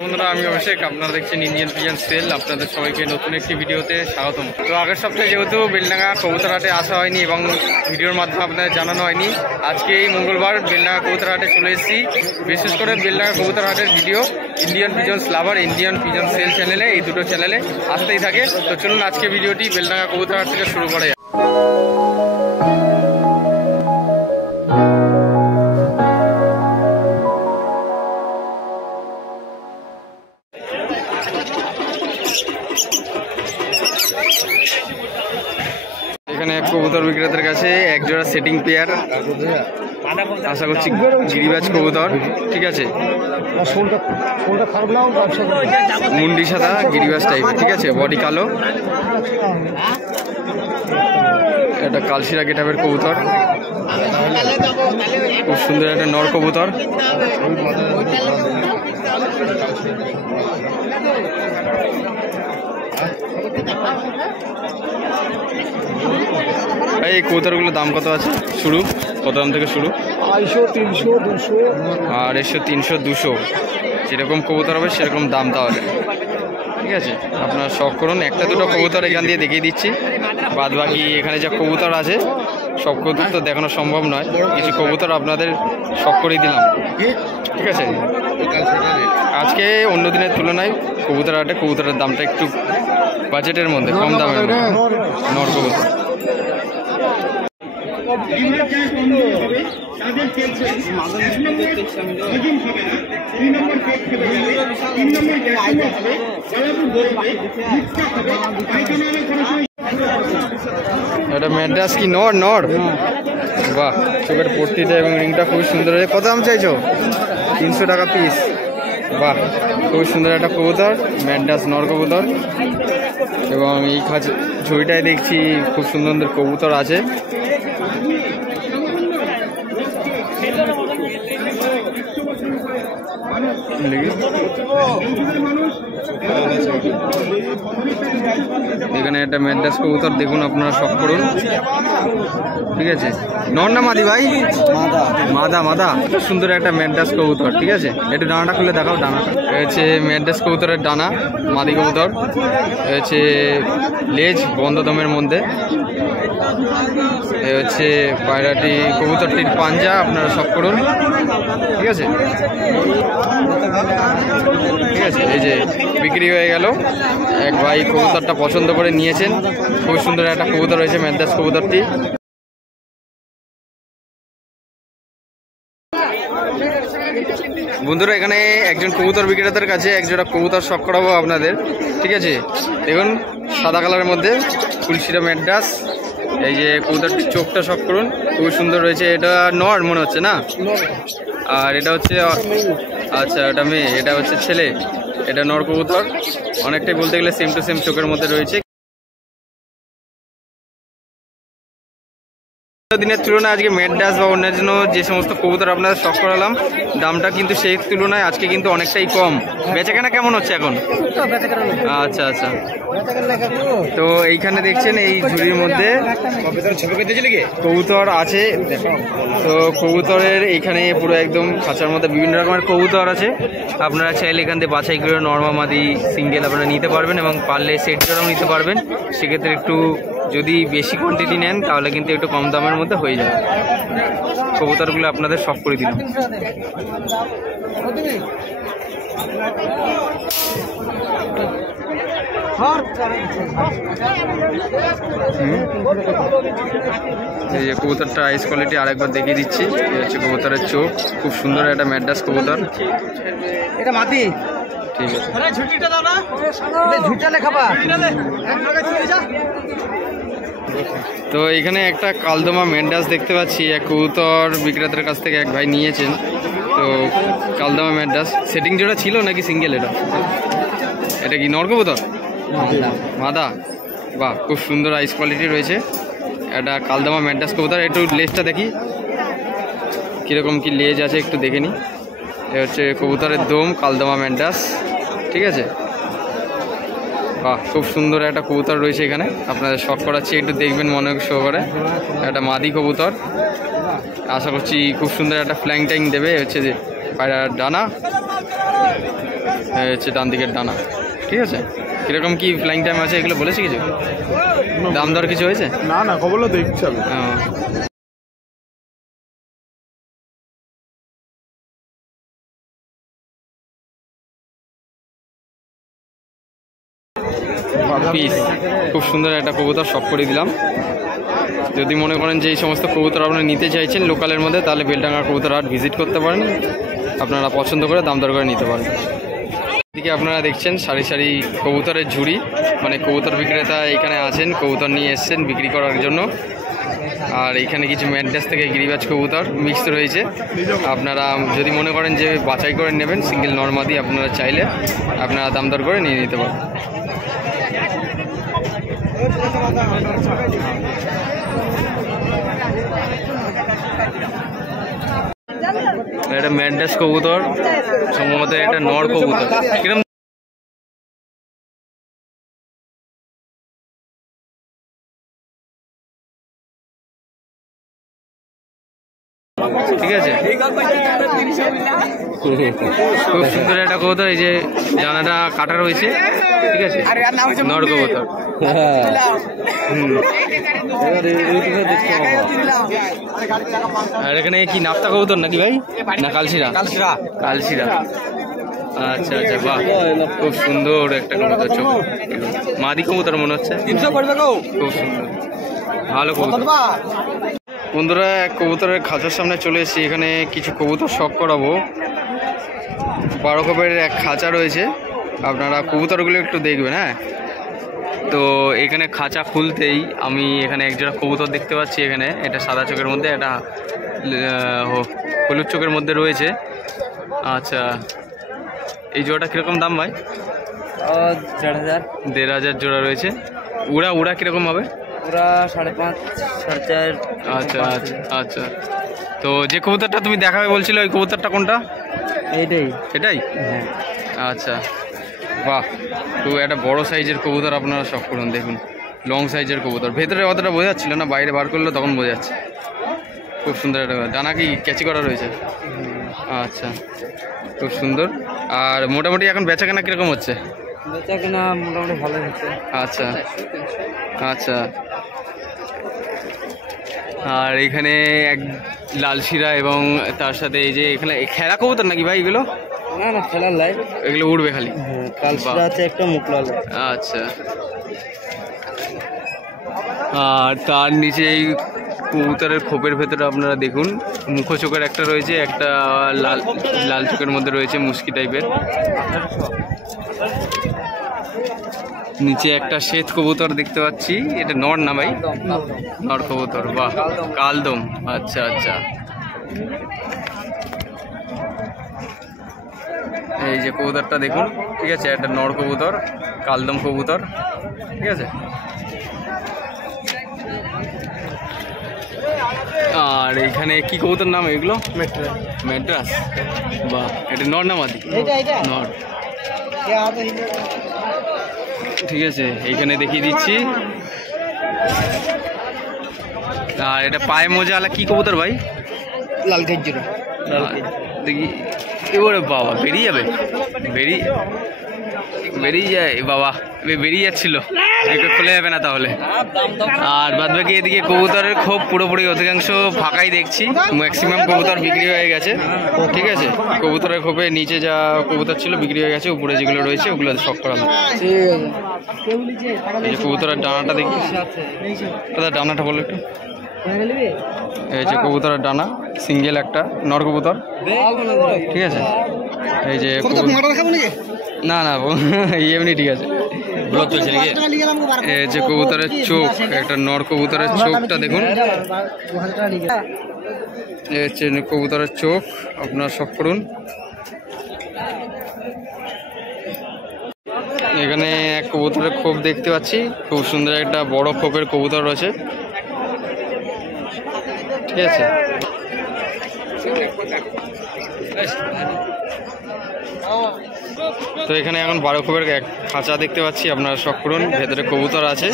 বন্ধুরা আমি অভিষেক, আপনারা দেখছেন ইন্ডিয়ান পিজন সেল। আপনাদের সবাইকে নতুন একটি ভিডিওতে স্বাগতম। তো আগের সপ্তাহে যেহেতু বেলডাঙ্গা কবুতরহাটে আসা হয়নি এবং ভিডিওর মাধ্যমে আপনাদের জানানো হয়নি, আজকে এই মঙ্গলবার বেলডাঙ্গা কবুতরহাটে চলে এসেছি। বিশেষ করে বেলডাঙ্গা কবুতরহাটের video Indian pigeons lover, Indian pigeon sale চ্যানেলে, এই দুটো চ্যানেলে আসতেই থাকে। তো চলুন আজকে ভিডিওটি বেলডাঙ্গা কবুতরহাট থেকে শুরু করা যায়। এখানে এক কবুতর বিক্রেতার কাছে এক জোড়া সেটিং পেয়ার, আশা করছি গিরিবাজ কবুতর। ঠিক আছে, মুন্ডি সাদা গিরিবাজ টাইপ। ঠিক আছে, বডি কালো, একটা কালশিরা গেটাবের কবুতর, খুব সুন্দর একটা নর কবুতর। এই কবুতরগুলোর দাম কত আছে? শুরু কত দাম থেকে শুরু? 250, 300, 200 আর 150, 300, 200 যেরকম কবুতর হবে সেরকম দাম তাহলে। ঠিক আছে, আপনারা শখ করুন। একটা দুটো কবুতর এখান দিয়ে দেখিয়ে দিচ্ছি, বাদ বাকি এখানে যা কবুতর আছে সব কবুতর তো দেখানো সম্ভব নয়, কিছু কবুতর আপনাদের শখ করেই দিলাম। ঠিক আছে, আজকে অন্য দিনের তুলনায় কবুতর হাটে কবুতরের দামটা একটু বাজেটের মধ্যে, কম দামের মধ্যে। নর কবুতর এটা ম্যাড্রাস কি নর? নর, বাহ, চোখের পট্টিটা এবং রিংটা খুবই সুন্দর। কত দাম চাইছো? 300 টাকা পিস। বাহ, খুবই সুন্দর একটা কবুতর, ম্যাড্রাস নর কবুতর। এবং এই ঝুড়িটায় দেখছি খুব সুন্দর সুন্দর কবুতর আছে। এখানে একটা ম্যাড্রাস কবুতর দেখুন, আপনারা শখ করুন। ঠিক আছে, নর না মাদি ভাই? মাদা। মাদা, খুব সুন্দর একটা ম্যাড্রাস কবুতর। ঠিক আছে, একটু ডানাটা খুলে দেখাও। ডানাটা হচ্ছে ম্যাড্রাস কবুতরের ডানা, মাদি কবুতর। হচ্ছে লেজ বন্ধ দমের মধ্যে। এ হচ্ছে পায়রাটি কবুতরটির পাঞ্জা, আপনারা শখ করুন। ঠিক আছে, ঠিক আছে, এই যে বিক্রি হয়ে গেল। এক ভাই কবুতরটা পছন্দ করে নিয়েছেন। খুব সুন্দর একটা কবুতর রয়েছে ম্যাড্রাস কবুতরটি। বন্ধুরা, এখানে একজন কবুতর বিক্রেতার কাছে এক জোড়া কবুতর শখ করাবো আপনাদের। ঠিক আছে, দেখুন সাদা কালারের মধ্যে ফুলশিরা ম্যাড্রাস। এই যে কবুতরটির চোখটা শখ করুন, খুব সুন্দর রয়েছে। এটা নর মনে হচ্ছে না? আর এটা হচ্ছে, আচ্ছা এটা মেয়ে, এটা হচ্ছে ছেলে। এটা নর কবুতর, অনেকটাই বলতে গেলে সেম টু সেম চোখের মধ্যে রয়েছে। দিনের তুলনায় আজকে ম্যাড্রাস বা অন্যান্য যে সমস্ত কবুতর আপনাদের শখ করালাম, দামটা কিন্তু সেই তুলনায় আজকে কিন্তু অনেকটাই কম। বেচাকেনা কেমন হচ্ছে এখন? আচ্ছা আচ্ছা, তো এইখানে দেখছেন এই ঝুড়ির মধ্যে কবুতর আছে। তো কবুতরের এইখানে পুরো একদম খাঁচার মধ্যে বিভিন্ন রকমের কবুতর আছে। আপনারা চাইলে এখান থেকে বাছাই করে নরমাল মাদি সিঙ্গেল আপনারা নিতে পারবেন এবং পারলে সেট জোড়াও নিতে পারবেন। সেক্ষেত্রে একটু যদি বেশি কোয়ান্টিটি নেন তাহলে কিন্তু একটু কম দামের মধ্যে হয়ে যাবে। কবুতরগুলো আপনাদের শখ করে দিলাম। এই যে কবুতরটা আইস কোয়ালিটি আরেকবার দেখিয়ে দিচ্ছি। এই হচ্ছে কবুতরের চোখ, খুব সুন্দর একটা ম্যাড্রাস কবুতর। এটা মাটি। ঠিক আছে, তো এখানে একটা কালদমা ম্যাড্রাস দেখতে পাচ্ছি, এক কবুতর বিক্রেতার কাছ থেকে এক ভাই নিয়েছেন। তো কালদমা ম্যাড্রাস সেটিং জোড়া ছিল নাকি সিঙ্গেল? এটা কি নর কবুতর? মাদা, বাহ, খুব সুন্দর আইস কোয়ালিটি রয়েছে। একটা কালদমা ম্যাড্রাস কবুতর। একটু লেজটা দেখি কীরকম কি লেজ আছে, একটু দেখে নিই। এ হচ্ছে কবুতরের দম, কালদমা ম্যাড্রাস। ঠিক আছে, বাহ, খুব সুন্দর একটা কবুতর রয়েছে এখানে, আপনাদের শখ করাচ্ছি, একটু দেখবেন মনে সহকারে। একটা মাদি কবুতর, আশা করছি খুব সুন্দর একটা ফ্ল্যাং ট্যাং দেবে। হচ্ছে যে পায়রার ডানা, হচ্ছে ডান দিকের ডানা। ঠিক আছে, কিরকম কি ফ্লাইং টাইম আছে এগুলো বলেছে কিছু? দাম দর কিছু হয়েছে? না না, খবর দেখছি আমি। পিস খুব সুন্দর একটা কবুতর শখ করে দিলাম। যদি মনে করেন যে এই সমস্ত কবুতর আপনারা নিতে চাইছেন লোকালের মধ্যে, তাহলে বেলডাঙ্গা কবুতর হাট ভিজিট করতে পারেন, আপনারা পছন্দ করে দাম দর করে নিতে পারেন। এদিকে আপনারা দেখছেন সারি সারি কবুতরের ঝুড়ি, মানে কবুতর বিক্রেতা এখানে আছেন, কবুতর নিয়ে এসছেন বিক্রি করার জন্য। আর এখানে কিছু ম্যাড্রাস থেকে গিরিবাজ কবুতর মিক্সড রয়েছে। আপনারা যদি মনে করেন যে বাছাই করে নেবেন সিঙ্গেল নর্মাদি, আপনারা চাইলে আপনারা দাম দর করে নিয়ে নিতে পারেন। এটা ম্যাড্রাস কবুতর, সম্ভবত এটা নর কবুতর। কিরকম ঠিক আছে, খুব সুন্দর একটা কবুতর। এই যে জানাটা কাটা রয়েছে, ঠিক আছে, নর কবুতর। আর এখানে কি নাপ্তা কবুতর নাকি ভাই, না কালশিরা? কালশিরা, আচ্ছা আচ্ছা, বাহ, খুব সুন্দর একটা কবুতর। চোখ মাদি কবুতর মনে হচ্ছে, খুব সুন্দর, ভালো কবুতর। বন্ধুরা, এক কবুতরের খাঁচার সামনে চলে এসেছি। এখানে কিছু কবুতর শখ করাবো। 12 কপের এক খাঁচা রয়েছে, আপনারা কবুতরগুলো একটু দেখবেন। হ্যাঁ, তো এখানে খাঁচা খুলতেই আমি এখানে একজোড়া কবুতর দেখতে পাচ্ছি। এখানে এটা সাদা চোখের মধ্যে, এটা হলুদ চোখের মধ্যে রয়েছে। আচ্ছা, এই জোড়াটা কীরকম দাম ভাই? 1500 জোড়া রয়েছে। উড়া কীরকম হবে? ওরা 5.5 4.5। আচ্ছা আচ্ছা আচ্ছা, তো যে কবুতরটা তুমি দেখাবে বলছিলে ওই কবুতরটা কোনটা? এটাই। আচ্ছা, বাহ, তো একটা বড় সাইজের কবুতর আপনারা শখ করুন। দেখুন, লং সাইজের কবুতর। ভেতরে অতটা বোঝা যাচ্ছিল না, বাইরে বার করলে তখন বোঝা যাচ্ছে। খুব সুন্দর একটা ডানা কি ক্যাচি করা রয়েছে? আচ্ছা, খুব সুন্দর। আর মোটামুটি এখন বেচা কেনা কীরকম হচ্ছে? বেচা কেনা মোটামুটি ভালো হচ্ছে। আচ্ছা আচ্ছা, আর এখানে এক লালশিরা এবং তার সাথে এই যে এখানে খেলা কবুতর নাকি ভাই এগুলো? না না, খেলার লাই, এগুলো উড়বে খালি। কালশিরা আছে একটা, মুকলাল। আচ্ছা, আর তার নিচে এই কবুতরের খোপের ভেতরে আপনারা দেখুন মুখো চোখের একটা রয়েছে, একটা লাল চোখের মধ্যে রয়েছে মুস্কি টাইপের। নিচে একটা শ্বেত কবুতর দেখতে পাচ্ছি, এটা নর না ভাই? নর কবুতর, বাহ, কালদম। আচ্ছা আচ্ছা, এই যে কবুতরটা দেখুন, ঠিক আছে, একটা নর কবুতর, কালদম কবুতর, ঠিক আছে। আর এখানে কি কবুতর নাম এগুলো? ম্যাড্রাস। বাহ, এটা নর না মাদি? নর। ঠিক আছে, এইখানে দেখিয়ে দিচ্ছি। আর এটা পায়ে মোজা আলা কি কবুতর ভাই? লাল গেঞ্জিরা। দেখি, এবারে বাবা বেরিয়ে যাবে, বেরিয়ে যায় বাবা, বেরিয়ে যাচ্ছিল, খুলে যাবে না তাহলে। আর বাদ বাকি এদিকে কবুতরের খোপ পুরোপুরি অধিকাংশ ফাঁকাই দেখছি, ম্যাক্সিমাম কবুতর বিক্রি হয়ে গেছে। ঠিক আছে, কবুতরের খোপে নিচে যা কবুতর ছিল বিক্রি হয়ে গেছে, উপরে যেগুলো রয়েছে ওগুলো শখ করালাম। এই যে কবুতরের ডানাটা দেখি, দাদা ডানাটা বলো একটু। এই যে কবুতরের ডানা, সিঙ্গেল একটা নর কবুতর, ঠিক আছে। এই যে না না এমনি ঠিক আছে, ব্লক চলছে নাকি? এই যে কবুতরের চোখ, একটা নর কবুতরের চোখটা দেখুন, এই হচ্ছে কবুতরের চোখ, আপনার শখ করুন। এখানে এক কবুতরের খোপ দেখতে পাচ্ছি, খুব সুন্দর একটা বড় খোপের কবুতর রয়েছে, ঠিক আছে। তো এখানে এখন 12 খোপের এক খাঁচা দেখতে পাচ্ছি, আপনারা শখ করুন, ভেতরে কবুতর আছে।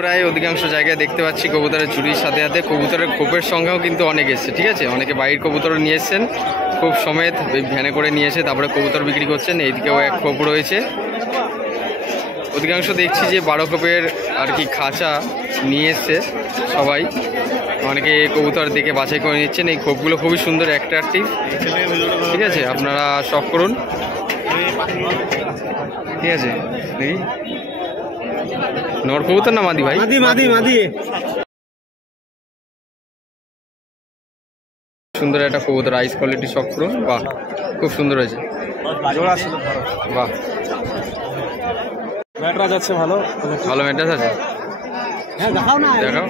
প্রায় অধিকাংশ জায়গায় দেখতে পাচ্ছি কবুতরের ঝুড়ির সাথে সাথে কবুতরের খোপের সংখ্যাও কিন্তু অনেক এসছে, ঠিক আছে। অনেকে বাইরের কবুতর নিয়ে এসছেন, খোপ সমেত ভ্যানে করে নিয়ে এসে তারপরে কবুতর বিক্রি করছেন। এইদিকেও এক খোপ রয়েছে। অধিকাংশ দেখছি যে 12 খোপের আর কি খাঁচা নিয়ে এসছে সবাই, অনেকে কবুতর দেখে বাছাই করে নিচ্ছেন। এই খোপগুলো খুবই সুন্দর, অ্যাট্রাকটিভ। ঠিক আছে, আপনারা শখ করুন। ঠিক আছে, দেখি নর কবুতর না মাদি ভাই? মাদি। সুন্দর একটা কবুতর, আইস কোয়ালিটি, শখ করুন। বাহ, খুব সুন্দর হয়েছে। বাহ, ম্যাটরাজ আছে ভালো ভালো ম্যাট্রাস আছে। হ্যাঁ দেখাও না, দেখাও।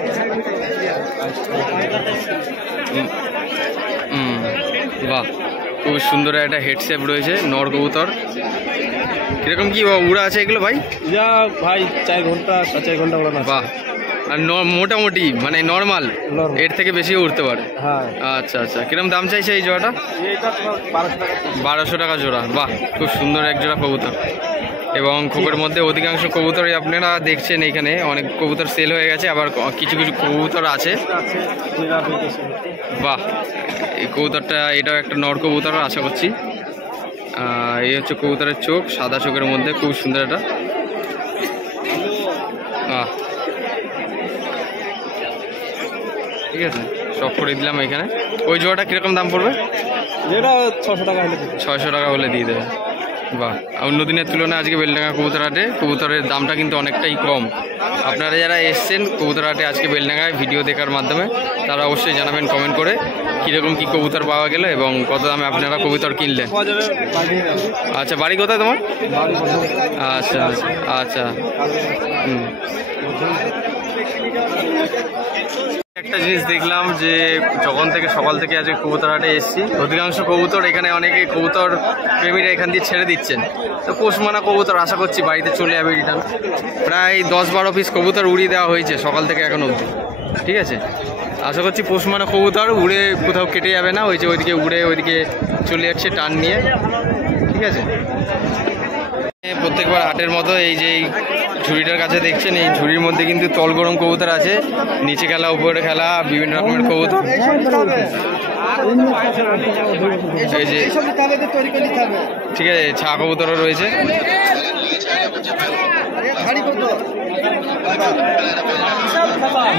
বাহ, খুব সুন্দর একটা হেড শেপ রয়েছে। নর কবুতর কিরকম কি উড়া আছে এগুলো ভাই? যা ভাই 4 ঘন্টা 4.5 ঘন্টা উড়ানো। বাহ, আর মোটামুটি মানে নর্মাল, এর থেকে বেশিও উঠতে পারে। হ্যাঁ। আচ্ছা আচ্ছা, কিরকম দাম চাইছে এই জোড়াটা? এটা তোমার 1200 টাকা জোড়া। বাহ, খুব সুন্দর এক জোড়া কবুতর। এবং খোপের মধ্যে অধিকাংশ কবুতরই আপনারা দেখছেন এখানে অনেক কবুতর সেল হয়ে গেছে, আবার কিছু কিছু কবুতর আছে। বাহ, এই কবুতরটা এটাও একটা নর কবুতর আশা করছি। এই হচ্ছে কবুতরের চোখ, সাদা চোখের মধ্যে খুব সুন্দর একটা। ঠিক আছে, সব করে দিলাম এখানে। ওই জোড়াটা কিরকম দাম পড়বে? যেটা 600 টাকা হলে 600 টাকা হলে দিয়ে দেবে। বাহ, অন্য দিনের তুলনায় আজকে বেলডাঙ্গা কবুতর হাটে কবুতরের দামটা কিন্তু অনেকটাই কম। আপনারা যারা এসছেন কবুতর হাটে আজকে বেলডাঙ্গায় ভিডিও দেখার মাধ্যমে, তারা অবশ্যই জানাবেন কমেন্ট করে কীরকম কী কবুতর পাওয়া গেল এবং কত দামে আপনারা কবুতর কিনলেন। আচ্ছা, বাড়ি কোথায় তোমার? আচ্ছা আচ্ছা আচ্ছা। একটা জিনিস দেখলাম যে যখন থেকে সকাল থেকে আজকে কবুতর হাটে এসেছি, অধিকাংশ কবুতর এখানে অনেকে কবুতর প্রেমীরা এখান দিয়ে ছেড়ে দিচ্ছেন। তো পোষমানা কবুতর আশা করছি বাড়িতে চলে যাবে রিটার্ন। প্রায় 10-12 পিস কবুতর উড়িয়ে দেওয়া হয়েছে সকাল থেকে এখন অবধি। ঠিক আছে, আশা করছি পোষমানা কবুতর উড়ে কোথাও কেটে যাবে না। ওই যে ওইদিকে উড়ে ওইদিকে চলে যাচ্ছে টান নিয়ে। ঠিক আছে, প্রত্যেকবার হাটের মতো এই যে ঝুড়িটার কাছে দেখছেন, এই ঝুড়ির মধ্যে কিন্তু তল গরম কবুতর আছে, নিচে খেলা উপরে খেলা বিভিন্ন রকমের কবুতর। এই যে ঠিক আছে, ছা কবুতরও রয়েছে।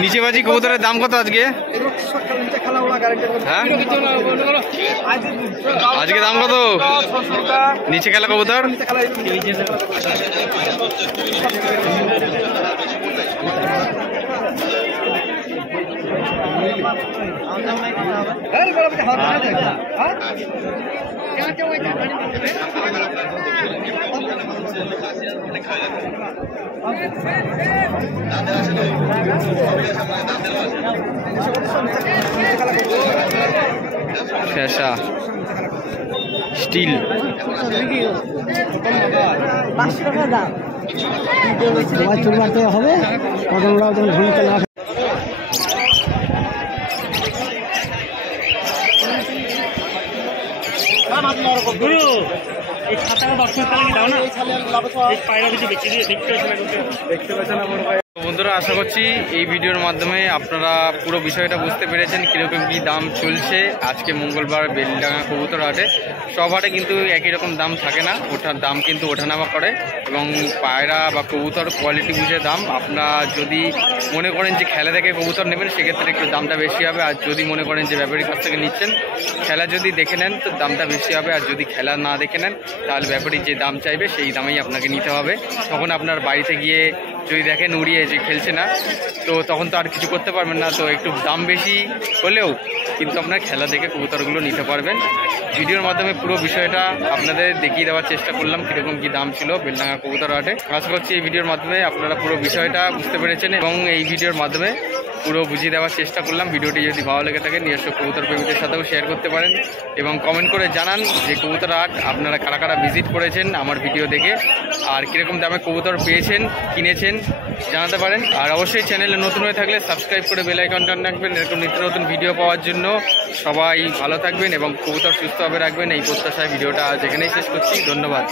নিচে বাজি কবুতরের দাম কত আজকে? হ্যাঁ, আজকে দাম কত নিচে খেলা কবুতর? ফ্যাশা স্টিল 500 টাকা দাম হবে। বন্ধুরা, আশা করছি এই ভিডিওর মাধ্যমে আপনারা পুরো বিষয়টা বুঝতে পেরেছেন কীরকম কী দাম চলছে আজকে মঙ্গলবার বেলডাঙ্গা কবুতর হাটে। সব হাটে কিন্তু একই রকম দাম থাকে না, ওঠার দাম কিন্তু ওঠানামা করে এবং পায়রা বা কবুতর কোয়ালিটি বুঝে দাম। আপনারা যদি মনে করেন যে খেলা দেখে কবুতর নেবেন সেক্ষেত্রে একটু দামটা বেশি হবে, আর যদি মনে করেন যে ব্যাপারীর কাছ থেকে নিচ্ছেন খেলা যদি দেখে নেন তো দামটা বেশি হবে, আর যদি খেলা না দেখে নেন তাহলে ব্যাপারী যে দাম চাইবে সেই দামেই আপনাকে নিতে হবে। তখন আপনার বাড়িতে গিয়ে যদি দেখেন উড়িয়ে যে খেলছে না, তো তখন তো আর কিছু করতে পারবেন না। তো একটু দাম বেশি হলেও কিন্তু আপনার খেলা দেখে কবুতরগুলো নিতে পারবেন। ভিডিওর মাধ্যমে পুরো বিষয়টা আপনাদের দেখিয়ে দেওয়ার চেষ্টা করলাম কীরকম কী দাম ছিল বেলডাঙ্গা কবুতর হাটে। আশা করছি এই ভিডিওর মাধ্যমে আপনারা পুরো বিষয়টা বুঝতে পেরেছেন এবং এই ভিডিওর মাধ্যমে পুরো বুঝিয়ে দেওয়ার চেষ্টা করলাম। ভিডিওটি যদি ভালো লেগে থাকে নিজস্ব কবুতর প্রেমীদের সাথেও শেয়ার করতে পারেন এবং কমেন্ট করে জানান যে কবুতর হাট আপনারা কারা কারা ভিজিট করেছেন আমার ভিডিও দেখে, আর কীরকম দামে কবুতর পেয়েছেন কিনেছেন জানাতে পারেন। আর অবশ্যই চ্যানেলে নতুন হয়ে থাকলে সাবস্ক্রাইব করে বেল আইকনটা রাখবেন এরকম নিত্য নতুন ভিডিও পাওয়ার জন্য। সবাই ভালো থাকবেন এবং কবুতর সুস্থভাবে রাখবেন এই প্রত্যাশায় ভিডিওটা আজ এখানেই শেষ করছি। ধন্যবাদ।